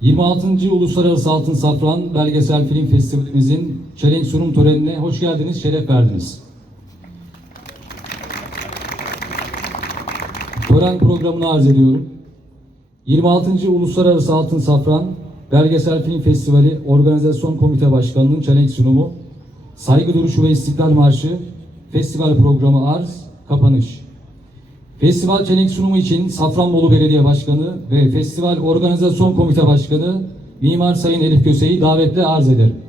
26. Uluslararası Altın Safran Belgesel Film Festivalimizin çelenk sunum törenine hoş geldiniz, şeref verdiniz. Tören programını arz ediyorum. 26. Uluslararası Altın Safran Belgesel Film Festivali Organizasyon Komite Başkanı'nın çelenk sunumu, saygı duruşu ve istiklal marşı, festival programı arz, kapanış. Festival çelenk sunumu için Safranbolu Belediye Başkanı ve Festival Organizasyon Komite Başkanı Mimar Sayın Elif Köse'yi davetle arz ederim.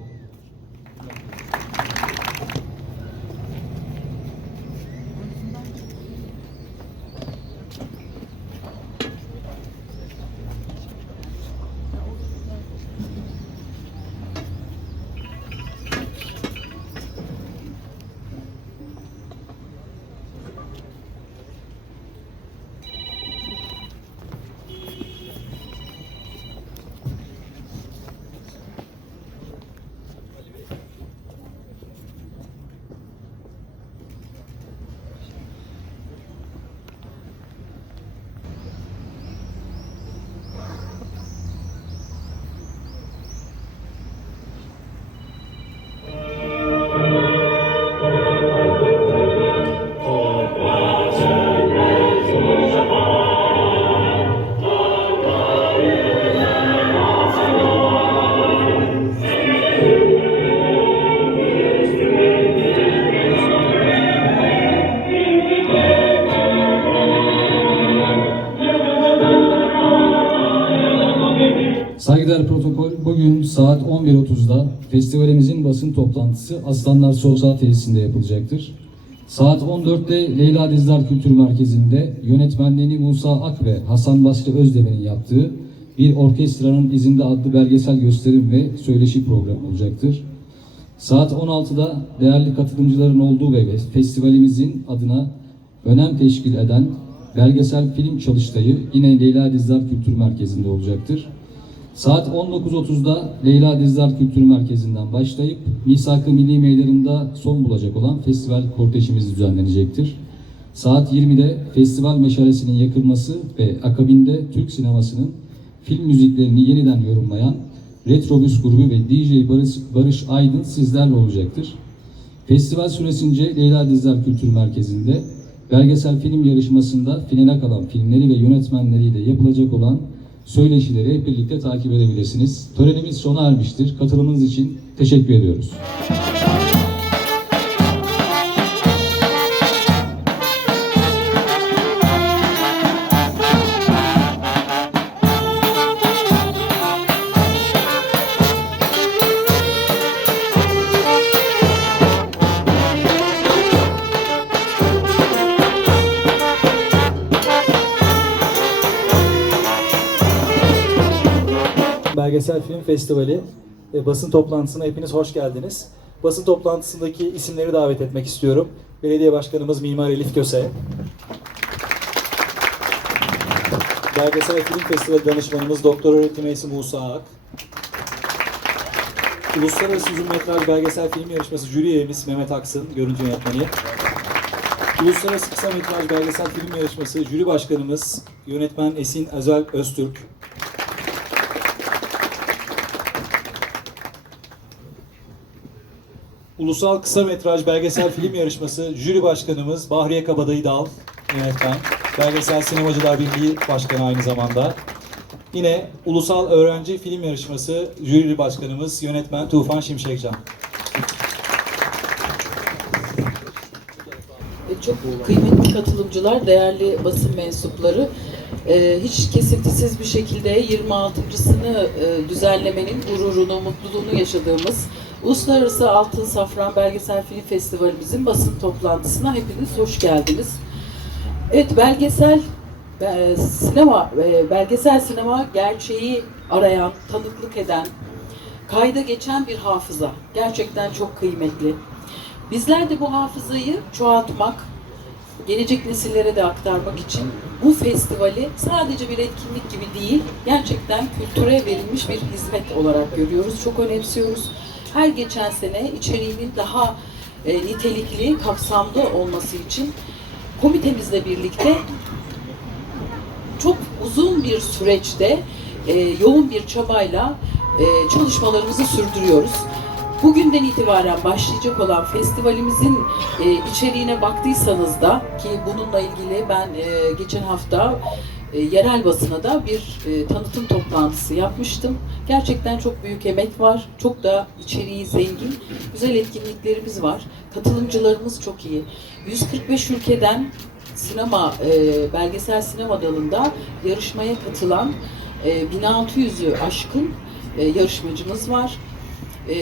11.30'da festivalimizin basın toplantısı Aslanlar Sosyal Tesisinde yapılacaktır. Saat 14'te Leyla Dizdar Kültür Merkezi'nde yönetmenliğini Musa Ak ve Hasan Basri Özdemir'in yaptığı bir orkestranın izinde adlı belgesel gösterim ve söyleşi programı olacaktır. Saat 16'da değerli katılımcıların olduğu ve festivalimizin adına önem teşkil eden belgesel film çalıştayı yine Leyla Dizdar Kültür Merkezi'nde olacaktır. Saat 19.30'da Leyla Dizdar Kültür Merkezi'nden başlayıp Misak-ı Milli Meydanı'nda son bulacak olan festival kortejimiz düzenlenecektir. Saat 20'de festival meşalesinin yakılması ve akabinde Türk sinemasının film müziklerini yeniden yorumlayan Retrobüs grubu ve DJ Barış, Barış Aydın sizlerle olacaktır. Festival süresince Leyla Dizdar Kültür Merkezi'nde belgesel film yarışmasında finale kalan filmleri ve yönetmenleriyle yapılacak olan söyleşileri hep birlikte takip edebilirsiniz. Törenimiz sona ermiştir. Katılımınız için teşekkür ediyoruz. Belgesel Film Festivali e, basın toplantısına hepiniz hoş geldiniz. Basın toplantısındaki isimleri davet etmek istiyorum. Belediye Başkanımız Mimar Elif Köse. Belgesel Film Festivali danışmanımız Doktor Öğretim Üyesi Musa Ak. Uluslararası Uzun Metraj Belgesel Film Yarışması jüri üyemiz Mehmet Aksın, görüntü yönetmeni. Uluslararası Kısa Metraj Belgesel Film Yarışması jüri başkanımız yönetmen Esin Özel Öztürk. Ulusal Kısa Metraj Belgesel Film Yarışması jüri başkanımız Bahriye Kabadayı Dal yönetmen. Belgesel Sinemacılar Birliği Başkanı aynı zamanda. Yine Ulusal Öğrenci Film Yarışması jüri başkanımız yönetmen Tufan Şimşekcan. E, Çok kıymetli katılımcılar, değerli basın mensupları. e, Hiç kesintisiz bir şekilde 26.sını e, düzenlemenin gururunu, mutluluğunu yaşadığımız Uluslararası Altın Safran Belgesel Film Festivalimizin basın toplantısına hepiniz hoş geldiniz. Evet, belgesel e, sinema, e, belgesel sinema gerçeği arayan, tanıklık eden, kayda geçen bir hafıza. Gerçekten çok kıymetli. Bizler de bu hafızayı çoğaltmak, gelecek nesillere de aktarmak için bu festivali sadece bir etkinlik gibi değil, gerçekten kültüre verilmiş bir hizmet olarak görüyoruz. Çok önemsiyoruz. Her geçen sene içeriğinin daha e, nitelikli, kapsamlı olması için komitemizle birlikte çok uzun bir süreçte e, yoğun bir çabayla e, çalışmalarımızı sürdürüyoruz. Bugünden itibaren başlayacak olan festivalimizin e, içeriğine baktıysanız da ki bununla ilgili ben e, geçen hafta e, yerel basına da bir e, tanıtım toplantısı yapmıştım. Gerçekten çok büyük emek var. Çok da içeriği zengin. Güzel etkinliklerimiz var. Katılımcılarımız çok iyi. 145 ülkeden sinema, e, belgesel sinema dalında yarışmaya katılan e, 1600'ü aşkın e, yarışmacımız var. E,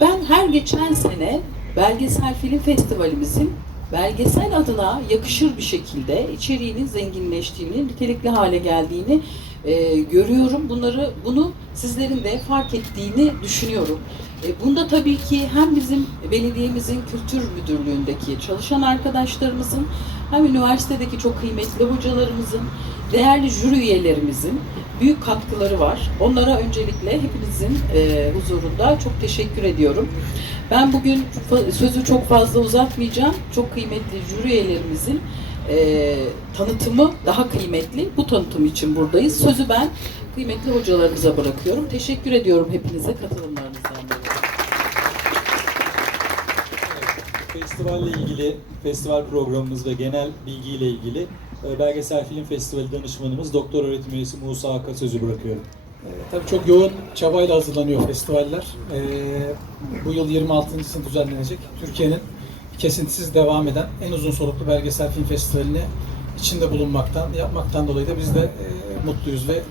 ben her geçen sene belgesel film festivalimizin belgesel adına yakışır bir şekilde içeriğinin zenginleştiğini, nitelikli hale geldiğini e, görüyorum. Bunları bunu sizlerin de fark ettiğini düşünüyorum. E, bunda tabii ki hem bizim belediyemizin kültür müdürlüğündeki çalışan arkadaşlarımızın hem üniversitedeki çok kıymetli hocalarımızın, değerli jüri üyelerimizin büyük katkıları var. Onlara öncelikle hepinizin e, huzurunda çok teşekkür ediyorum. Ben bugün sözü çok fazla uzatmayacağım. Çok kıymetli jüri üyelerimizin e, tanıtımı daha kıymetli. Bu tanıtım için buradayız. Sözü ben kıymetli hocalarımıza bırakıyorum. Teşekkür ediyorum hepinize katılımlarınızdan dolayı. Festivalle ilgili, festival programımız ve genel bilgiyle ilgili e, Belgesel Film Festivali danışmanımız Doktor Öğretim Üyesi Musa Ak'a sözü bırakıyorum. Ee, Tabii çok yoğun çabayla hazırlanıyor festivaller. Ee, bu yıl 26.sı düzenlenecek. Türkiye'nin kesintisiz devam eden en uzun soluklu belgesel film festivalini içinde bulunmaktan, yapmaktan dolayı da biz de e, mutluyuz ve e,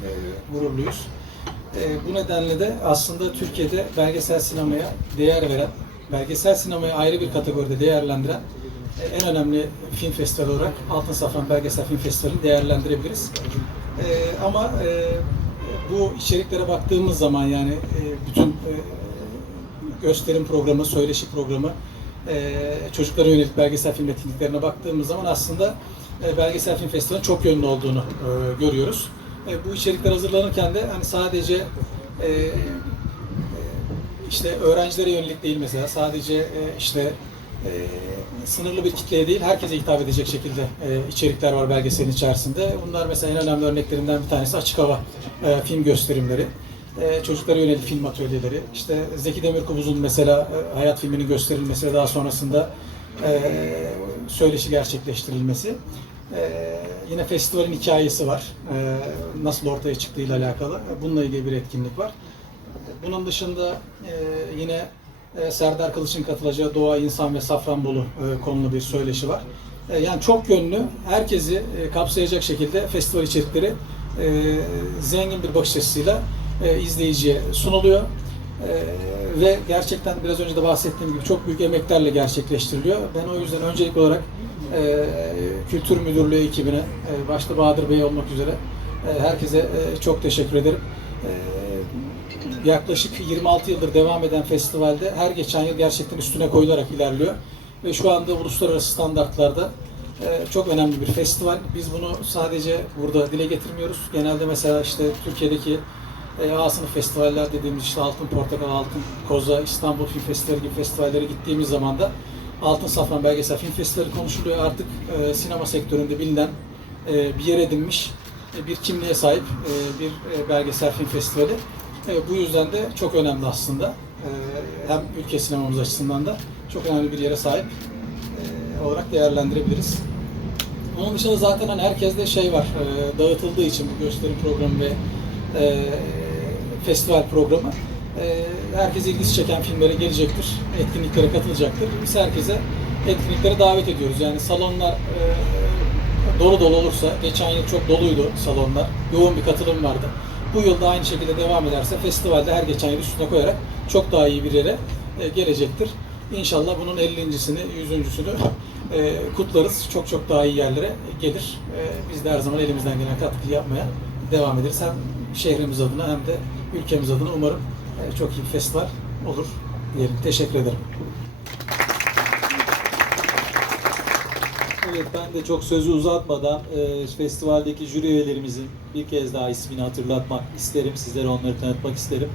gururluyuz. E, bu nedenle de aslında Türkiye'de belgesel sinemaya değer veren, belgesel sinemayı ayrı bir kategoride değerlendiren e, en önemli film festivali olarak Altın Safran Belgesel Film Festivali'ni değerlendirebiliriz. E, ama e, bu içeriklere baktığımız zaman yani e, bütün e, gösterim programı, söyleşi programı, e, çocuklara yönelik belgesel film etkinliklerine baktığımız zaman aslında e, belgesel film festivali çok yönlü olduğunu e, görüyoruz. E, bu içerikler hazırlanırken de hani sadece e, e, işte öğrencilere yönelik değil mesela sadece e, işte e, sınırlı bir kitleye değil herkese hitap edecek şekilde e, içerikler var belgeselin içerisinde. Bunlar mesela en önemli örneklerinden bir tanesi açık hava e, film gösterimleri. E, çocuklara yönelik film atölyeleri. İşte Zeki Demirkubuz'un mesela e, hayat filminin gösterilmesi ve daha sonrasında e, söyleşi gerçekleştirilmesi. E, yine festivalin hikayesi var. E, nasıl ortaya çıktığıyla alakalı. Bununla ilgili bir etkinlik var. Bunun dışında e, yine e, Serdar Kılıç'ın katılacağı Doğa, İnsan ve Safranbolu e, konulu bir söyleşi var. E, yani çok yönlü, herkesi e, kapsayacak şekilde festival içerikleri e, zengin bir bakış açısıyla e, izleyiciye sunuluyor. E, ve gerçekten biraz önce de bahsettiğim gibi çok büyük emeklerle gerçekleştiriliyor. Ben o yüzden öncelik olarak e, Kültür Müdürlüğü ekibine, e, başta Bahadır Bey olmak üzere e, herkese e, çok teşekkür ederim. E, yaklaşık 26 yıldır devam eden festivalde her geçen yıl gerçekten üstüne koyularak ilerliyor. Ve şu anda uluslararası standartlarda e, çok önemli bir festival. Biz bunu sadece burada dile getirmiyoruz. Genelde mesela işte Türkiye'deki e, A sınıf festivaller dediğimiz işte Altın Portakal, Altın Koza, İstanbul Film Festivali gibi festivallere gittiğimiz zaman da Altın Safran Belgesel Film Festivali konuşuluyor. Artık e, sinema sektöründe bilinen e, bir yer edinmiş, e, bir kimliğe sahip e, bir e, belgesel film festivali. E, bu yüzden de çok önemli aslında. E, hem ülke sinemamız açısından da çok önemli bir yere sahip e, olarak değerlendirebiliriz. Onun dışında zaten hani herkeste şey var, e, dağıtıldığı için bu gösteri programı ve e, festival programı. E, herkes ilgisi çeken filmlere gelecektir, etkinliklere katılacaktır. Biz herkese etkinliklere davet ediyoruz. Yani salonlar e, dolu dolu olursa, geçen yıl çok doluydu salonlar, yoğun bir katılım vardı. Bu yıl da aynı şekilde devam ederse festivalde her geçen yıl üstüne koyarak çok daha iyi bir yere e, gelecektir. İnşallah bunun 50.sini, 100.sünü e, kutlarız. Çok çok daha iyi yerlere gelir. Biz de her zaman elimizden gelen katkıyı yapmaya devam ederiz. Hem şehrimiz adına hem de ülkemiz adına umarım e, çok iyi festival olur diyelim. Teşekkür ederim. Evet ben de çok sözü uzatmadan e, festivaldeki jüri üyelerimizin bir kez daha ismini hatırlatmak isterim. Sizlere onları tanıtmak isterim.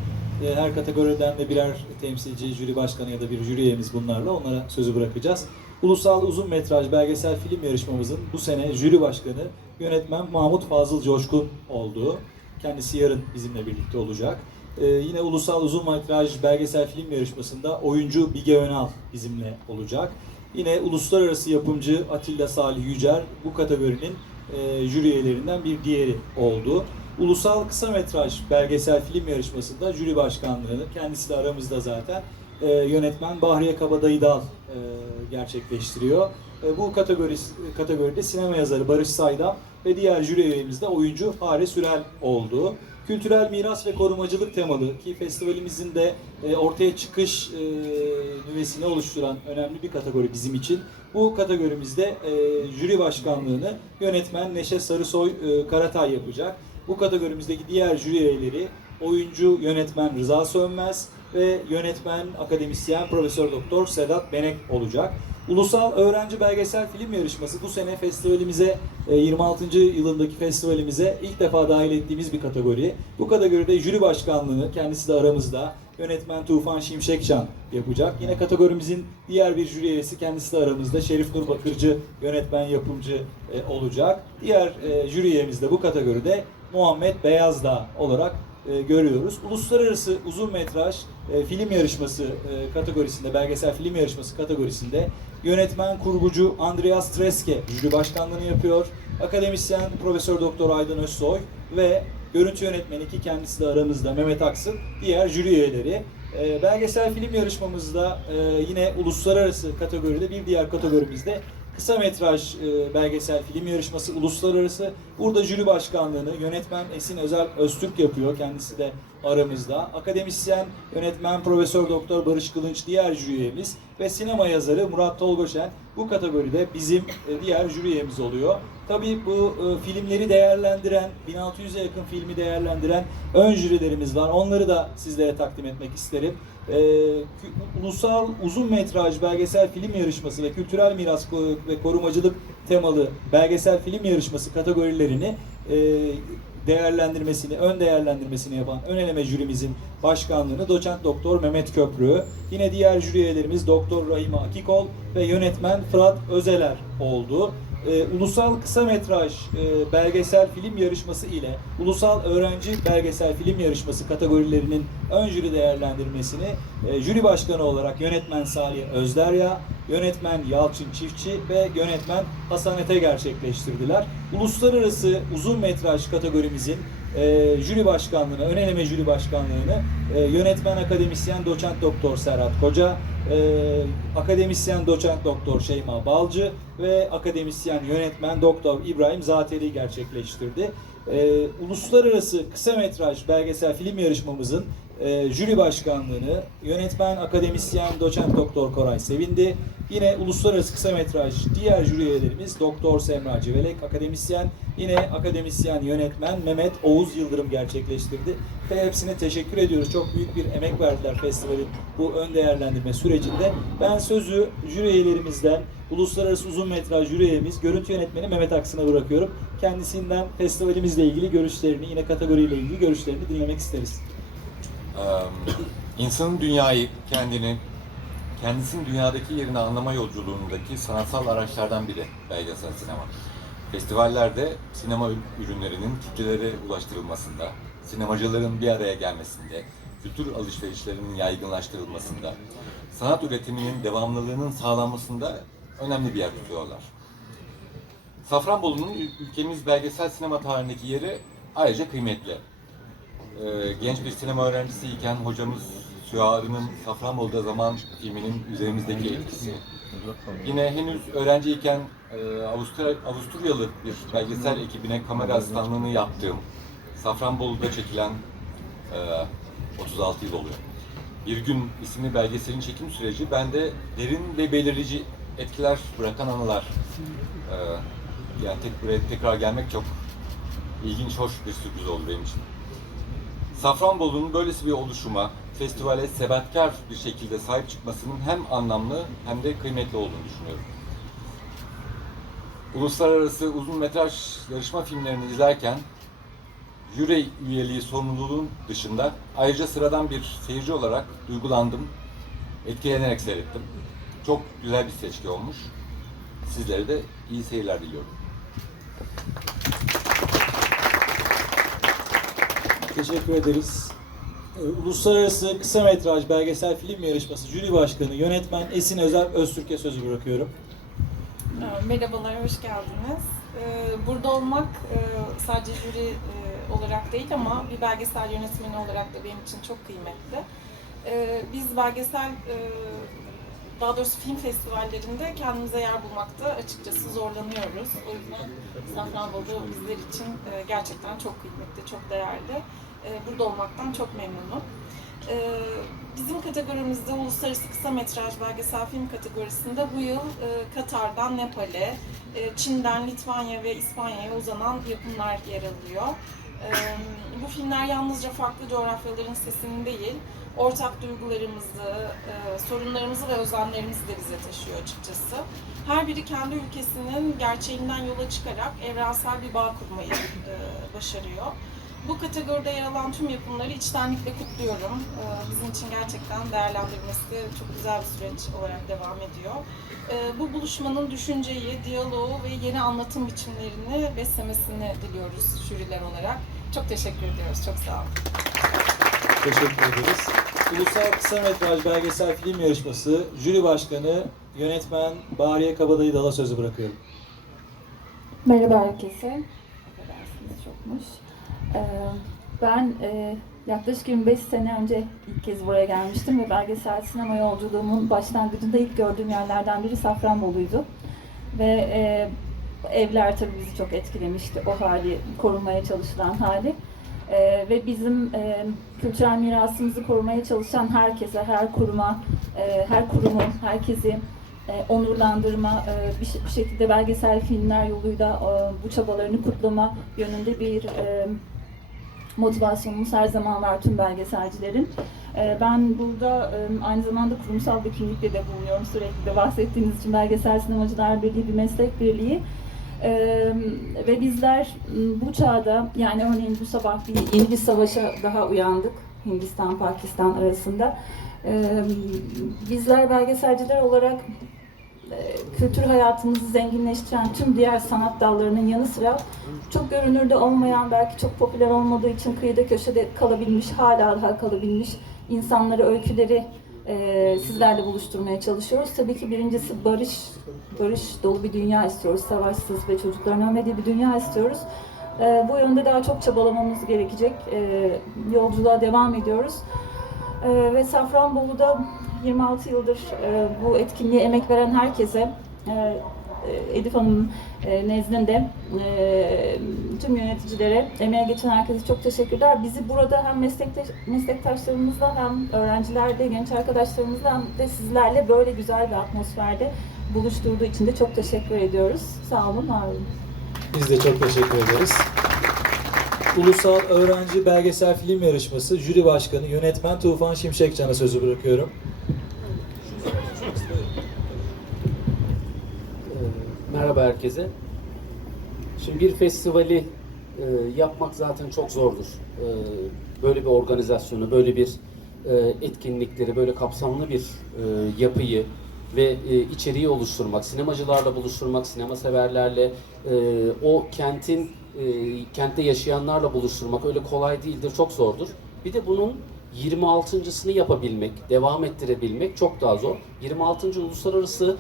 E, her kategoriden de birer temsilci, jüri başkanı ya da bir jüri üyemiz bunlarla onlara sözü bırakacağız. Ulusal uzun metraj belgesel film yarışmamızın bu sene jüri başkanı yönetmen Mahmut Fazıl Coşkun olduğu. Kendisi yarın bizimle birlikte olacak. Ee, yine Ulusal Uzun Metraj Belgesel Film Yarışması'nda oyuncu Bige Önal bizimle olacak. Yine uluslararası yapımcı Atilla Salih Yücer bu kategorinin e, jüri üyelerinden bir diğeri oldu. Ulusal Kısa Metraj Belgesel Film Yarışması'nda jüri başkanlığını, kendisi de aramızda zaten, e, yönetmen Bahriye Kabadayı Dal e, gerçekleştiriyor. E, bu kategori, kategoride sinema yazarı Barış Saydam ve diğer jüri üyemiz oyuncu Fare Sürel oldu. Kültürel miras ve korumacılık temalı ki festivalimizin de e, ortaya çıkış e, nüvesini oluşturan önemli bir kategori bizim için. Bu kategorimizde e, jüri başkanlığını yönetmen Neşe Sarısoy e, Karatay yapacak. Bu kategorimizdeki diğer jüri üyeleri oyuncu yönetmen Rıza Sönmez ve yönetmen akademisyen Profesör Doktor Sedat Benek olacak. Ulusal Öğrenci Belgesel Film Yarışması bu sene festivalimize e, 26. yılındaki festivalimize ilk defa dahil ettiğimiz bir kategori. Bu kategoride jüri başkanlığını kendisi de aramızda yönetmen Tufan Şimşekcan yapacak. Yine kategorimizin diğer bir jüri üyesi kendisi de aramızda Şerif Nur Bakırcı yönetmen yapımcı e, olacak. Diğer e, jüri üyemiz de bu kategoride Muhammed Beyazdağ olarak e, görüyoruz. Uluslararası uzun metraj e, film yarışması e, kategorisinde, belgesel film yarışması kategorisinde yönetmen kurgucu Andreas Treske jüri başkanlığını yapıyor. Akademisyen Profesör Doktor Aydın Özsoy ve görüntü yönetmeni ki kendisi de aramızda Mehmet Aksın diğer jüri üyeleri. Belgesel film yarışmamızda yine uluslararası kategoride bir diğer kategorimizde kısa metraj e, belgesel film yarışması uluslararası. Burada jüri başkanlığını yönetmen Esin Özel Öztürk yapıyor. Kendisi de aramızda. Akademisyen yönetmen Profesör Doktor Barış Kılınç diğer jüri ve sinema yazarı Murat Tolgoşen bu kategoride bizim e, diğer jüri üyemiz oluyor. Tabii bu e, filmleri değerlendiren, 1600'e yakın filmi değerlendiren ön jürilerimiz var. Onları da sizlere takdim etmek isterim. E, Ulusal Uzun Metraj Belgesel Film Yarışması ve Kültürel Miras ve Korumacılık temalı belgesel film yarışması kategorilerini değerlendirmesini, ön değerlendirmesini yapan ön eleme jürimizin başkanlığını doçent doktor Mehmet Köprü, yine diğer jüri üyelerimiz Doktor Rahime Akikol ve yönetmen Fırat Özeler oldu. Ee, ulusal kısa metraj e, belgesel film yarışması ile ulusal öğrenci belgesel film yarışması kategorilerinin ön jüri değerlendirmesini e, jüri başkanı olarak yönetmen Salih Özderya, yönetmen Yalçın Çiftçi ve yönetmen Hasan Ete gerçekleştirdiler. Uluslararası uzun metraj kategorimizin e, jüri başkanlığını, ön eleme jüri başkanlığını e, yönetmen akademisyen doçent doktor Serhat Koca, e, akademisyen doçent doktor Şeyma Balcı ve akademisyen yönetmen doktor İbrahim Zateli gerçekleştirdi. E, uluslararası kısa metraj belgesel film yarışmamızın e, jüri başkanlığını yönetmen akademisyen doçent doktor Koray Sevindi. Yine uluslararası kısa metraj diğer jüri üyelerimiz Doktor Semra Civelek akademisyen, yine akademisyen yönetmen Mehmet Oğuz Yıldırım gerçekleştirdi. Ve hepsine teşekkür ediyoruz. Çok büyük bir emek verdiler festivalin bu ön değerlendirme sürecinde. Ben sözü jüri üyelerimizden uluslararası uzun metraj jüri üyemiz, görüntü yönetmeni Mehmet Aksın'a bırakıyorum. Kendisinden festivalimizle ilgili görüşlerini, yine kategoriyle ilgili görüşlerini dinlemek isteriz. Eee, insanın dünyayı, kendini, kendisinin dünyadaki yerini anlama yolculuğundaki sanatsal araçlardan biri belgesel sinema. Festivallerde sinema ürünlerinin kitlelere ulaştırılmasında, sinemacıların bir araya gelmesinde, kültür alışverişlerinin yaygınlaştırılmasında, sanat üretiminin devamlılığının sağlanmasında önemli bir yer tutuyorlar. Safranbolu'nun ül- ülkemiz belgesel sinema tarihindeki yeri ayrıca kıymetli. Ee, genç bir sinema öğrencisiyken hocamız Sühari'nin Safranbolu'da Zaman filminin üzerimizdeki etkisi. Yine henüz öğrenciyken e, Avustra- Avusturyalı bir belgesel ekibine kamera asistanlığını yaptığım Safranbolu'da çekilen e, 36 yıl oluyor. Bir gün isimli belgeselin çekim süreci bende derin ve belirleyici etkiler bırakan anılar. Ee, yani tek, buraya tekrar gelmek çok ilginç, hoş bir sürpriz oldu benim için. Safranbolu'nun böylesi bir oluşuma, festivale sebatkar bir şekilde sahip çıkmasının hem anlamlı hem de kıymetli olduğunu düşünüyorum. Uluslararası uzun metraj yarışma filmlerini izlerken jüri üyeliği sorumluluğun dışında ayrıca sıradan bir seyirci olarak duygulandım, etkilenerek seyrettim. Çok güzel bir seçki olmuş. Sizlere de iyi seyirler diliyorum. teşekkür ederiz. Ee, Uluslararası Kısa Metraj Belgesel Film Yarışması Jüri Başkanı, Yönetmen Esin Özel Öztürk'e sözü bırakıyorum. Ee, Merhabalar, hoş geldiniz. Ee, Burada olmak e, sadece jüri e, olarak değil ama bir belgesel yönetmeni olarak da benim için çok kıymetli. Biz belgesel, e, daha doğrusu film festivallerinde kendimize yer bulmakta açıkçası zorlanıyoruz. O yüzden Safranbolu bizler için gerçekten çok kıymetli, çok değerli. Ee, Burada olmaktan çok memnunum. Ee, Bizim kategorimizde uluslararası kısa metraj belgesel film kategorisinde bu yıl e, Katar'dan Nepal'e, e, Çin'den Litvanya ve İspanya'ya uzanan yapımlar yer alıyor. E, bu filmler yalnızca farklı coğrafyaların sesini değil, ortak duygularımızı, e, sorunlarımızı ve özlemlerimizi de bize taşıyor açıkçası. Her biri kendi ülkesinin gerçeğinden yola çıkarak evrensel bir bağ kurmayı e, başarıyor. Bu kategoride yer alan tüm yapımları içtenlikle kutluyorum. Ee, Bizim için gerçekten değerlendirmesi çok güzel bir süreç olarak devam ediyor. Ee, Bu buluşmanın düşünceyi, diyaloğu ve yeni anlatım biçimlerini beslemesini diliyoruz jüriler olarak. Çok teşekkür ediyoruz, çok sağ olun. Teşekkür ederiz. Ulusal Kısa Metraj Belgesel Film Yarışması Jüri Başkanı, Yönetmen Bahriye Kabadayı Dal'a sözü bırakıyorum. Merhaba herkese. Affedersiniz çokmuş. Ee, ben e, yaklaşık 25 sene önce ilk kez buraya gelmiştim ve belgesel sinema yolculuğumun başlangıcında ilk gördüğüm yerlerden biri Safranbolu'ydu. Ve e, evler tabii bizi çok etkilemişti. O hali, korunmaya çalışılan hali. Ee, ve bizim e, kültürel mirasımızı korumaya çalışan herkese, her kuruma, e, her kurumu, herkesi e, onurlandırma, e, bir, bir şekilde belgesel filmler yoluyla e, bu çabalarını kutlama yönünde bir e, motivasyonumuz her zaman var tüm belgeselcilerin. E, ben burada e, aynı zamanda kurumsal bir kimlikle de bulunuyorum. Sürekli de bahsettiğiniz için Belgesel Sinemacılar Birliği bir meslek birliği. E, ve bizler m, bu çağda yani örneğin bu sabah bir, yeni bir savaşa daha uyandık Hindistan-Pakistan arasında. E, bizler belgeselciler olarak kültür hayatımızı zenginleştiren tüm diğer sanat dallarının yanı sıra çok görünürde olmayan, belki çok popüler olmadığı için kıyıda köşede kalabilmiş, hala daha kalabilmiş insanları, öyküleri e, sizlerle buluşturmaya çalışıyoruz. Tabii ki birincisi barış, barış dolu bir dünya istiyoruz. Savaşsız ve çocukların ölmediği bir dünya istiyoruz. E, bu yönde daha çok çabalamamız gerekecek. E, yolculuğa devam ediyoruz. E, ve Safranbolu'da 26 yıldır e, bu etkinliğe emek veren herkese, e, e, Edip Hanım'ın e, nezdinde e, tüm yöneticilere, emeğe geçen herkese çok teşekkürler. Bizi burada hem meslektaş, meslektaşlarımızla hem öğrencilerle, genç arkadaşlarımızla hem de sizlerle böyle güzel bir atmosferde buluşturduğu için de çok teşekkür ediyoruz. Sağ olun, var olun. Biz de çok teşekkür ederiz. Ulusal Öğrenci Belgesel Film Yarışması Jüri Başkanı, Yönetmen Tufan Şimşekcan'a sözü bırakıyorum. Ee, Merhaba herkese. Şimdi bir festivali e, yapmak zaten çok zordur. E, böyle bir organizasyonu, böyle bir e, etkinlikleri, böyle kapsamlı bir e, yapıyı ve e, içeriği oluşturmak, sinemacılarla buluşturmak, sinema severlerle, e, o kentin, e, kentte yaşayanlarla buluşturmak öyle kolay değildir, çok zordur. Bir de bunun 26.sını yapabilmek, devam ettirebilmek çok daha zor. 26. Uluslararası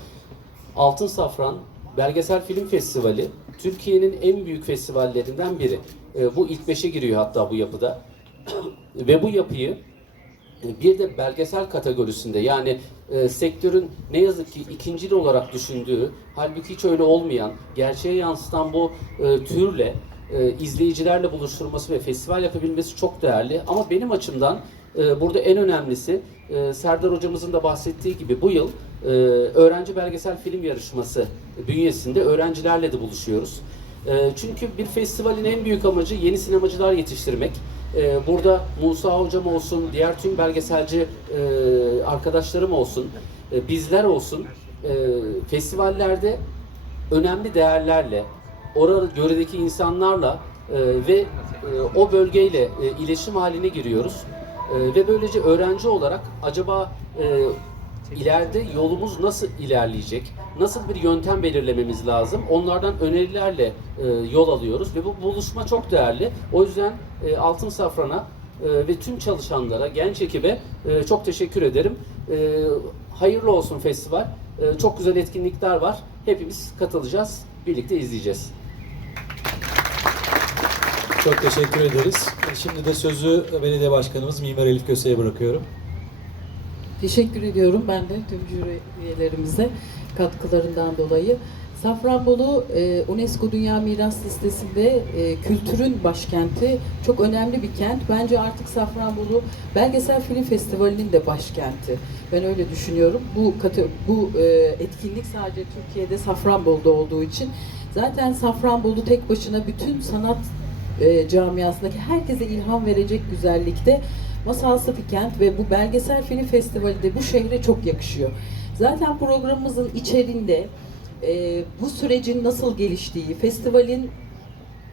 Altın Safran Belgesel Film Festivali Türkiye'nin en büyük festivallerinden biri. E, bu ilk beşe giriyor hatta bu yapıda. Ve bu yapıyı bir de belgesel kategorisinde yani e, sektörün ne yazık ki ikincil olarak düşündüğü, halbuki hiç öyle olmayan, gerçeğe yansıtan bu e, türle e, izleyicilerle buluşturması ve festival yapabilmesi çok değerli. Ama benim açımdan e, burada en önemlisi e, Serdar hocamızın da bahsettiği gibi bu yıl e, öğrenci belgesel film yarışması bünyesinde öğrencilerle de buluşuyoruz. E, çünkü bir festivalin en büyük amacı yeni sinemacılar yetiştirmek. E, burada Musa hocam olsun, diğer tüm belgeselci e, arkadaşlarım olsun, e, bizler olsun e, festivallerde önemli değerlerle, orada göredeki insanlarla ve o bölgeyle iletişim haline giriyoruz. Ve böylece öğrenci olarak acaba ileride yolumuz nasıl ilerleyecek, nasıl bir yöntem belirlememiz lazım onlardan önerilerle e, yol alıyoruz ve bu buluşma çok değerli. O yüzden e, Altın Safran'a e, ve tüm çalışanlara, genç ekibe e, çok teşekkür ederim. E, hayırlı olsun festival. E, çok güzel etkinlikler var. Hepimiz katılacağız. Birlikte izleyeceğiz. Çok teşekkür ederiz. Şimdi de sözü belediye başkanımız Mimar Elif Köse'ye bırakıyorum. Teşekkür ediyorum ben de tüm jüri üyelerimize katkılarından dolayı. Safranbolu e, UNESCO Dünya Miras Listesi'nde e, kültürün başkenti. Çok önemli bir kent. Bence artık Safranbolu Belgesel Film Festivali'nin de başkenti. Ben öyle düşünüyorum. Bu bu e, etkinlik sadece Türkiye'de Safranbolu'da olduğu için zaten Safranbolu tek başına bütün sanat camiasındaki herkese ilham verecek güzellikte masalsı bir kent ve bu belgesel film festivali de bu şehre çok yakışıyor. Zaten programımızın içerisinde e, bu sürecin nasıl geliştiği, festivalin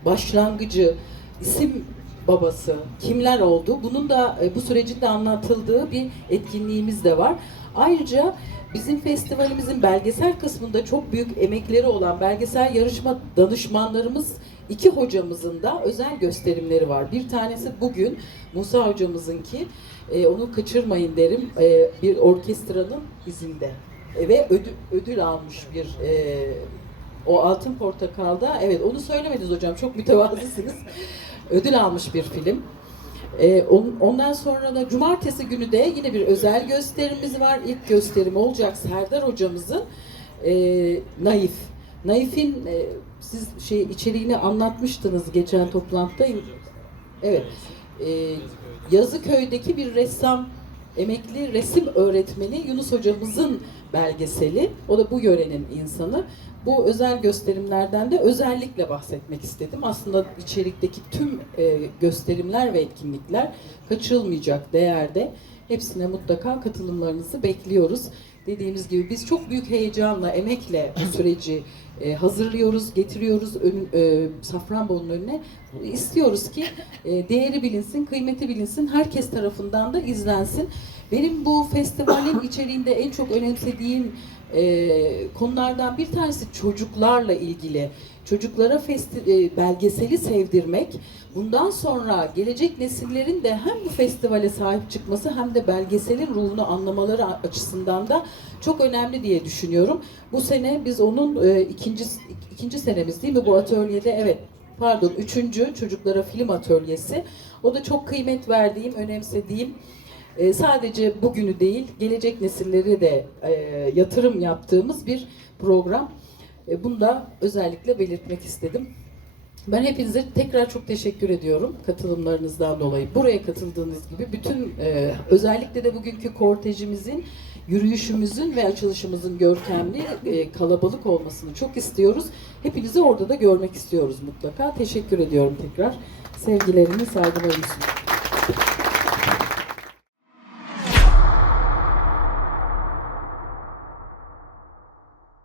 başlangıcı, isim babası, kimler oldu bunun da e, bu sürecin de anlatıldığı bir etkinliğimiz de var. Ayrıca bizim festivalimizin belgesel kısmında çok büyük emekleri olan belgesel yarışma danışmanlarımız iki hocamızın da özel gösterimleri var. Bir tanesi bugün Musa hocamızınki. E, onu kaçırmayın derim. E, bir orkestranın izinde. E, ve ödül, ödül almış bir e, o Altın Portakal'da. Evet onu söylemediniz hocam. Çok mütevazısınız. ödül almış bir film. E, on- ondan sonra da cumartesi günü de yine bir özel gösterimiz var. İlk gösterim olacak Serdar hocamızın e, Naif. Naif'in e, siz şey içeriğini anlatmıştınız geçen toplantıda. Evet. E, Yazıköy'deki bir ressam, emekli resim öğretmeni Yunus hocamızın belgeseli. O da bu yörenin insanı. Bu özel gösterimlerden de özellikle bahsetmek istedim. Aslında içerikteki tüm e, gösterimler ve etkinlikler kaçırılmayacak değerde. Hepsine mutlaka katılımlarınızı bekliyoruz. Dediğimiz gibi biz çok büyük heyecanla, emekle bu süreci e, hazırlıyoruz, getiriyoruz önün, e, Safranbolu'nun önüne. İstiyoruz ki e, değeri bilinsin, kıymeti bilinsin, herkes tarafından da izlensin. Benim bu festivalin içeriğinde en çok önemsediğim e, konulardan bir tanesi çocuklarla ilgili. Çocuklara festi- e, belgeseli sevdirmek, bundan sonra gelecek nesillerin de hem bu festivale sahip çıkması hem de belgeselin ruhunu anlamaları açısından da çok önemli diye düşünüyorum. Bu sene biz onun e, ikinci ikinci senemiz değil mi bu atölyede? Evet. Pardon, üçüncü çocuklara film atölyesi. O da çok kıymet verdiğim, önemsediğim e, sadece bugünü değil, gelecek nesilleri de e, yatırım yaptığımız bir program. E, bunu da özellikle belirtmek istedim. Ben hepinize tekrar çok teşekkür ediyorum katılımlarınızdan dolayı. Buraya katıldığınız gibi bütün e, özellikle de bugünkü kortejimizin, yürüyüşümüzün ve açılışımızın görkemli, e, kalabalık olmasını çok istiyoruz. Hepinizi orada da görmek istiyoruz mutlaka. Teşekkür ediyorum tekrar. Sevgilerimi, saygılarımı sunuyorum.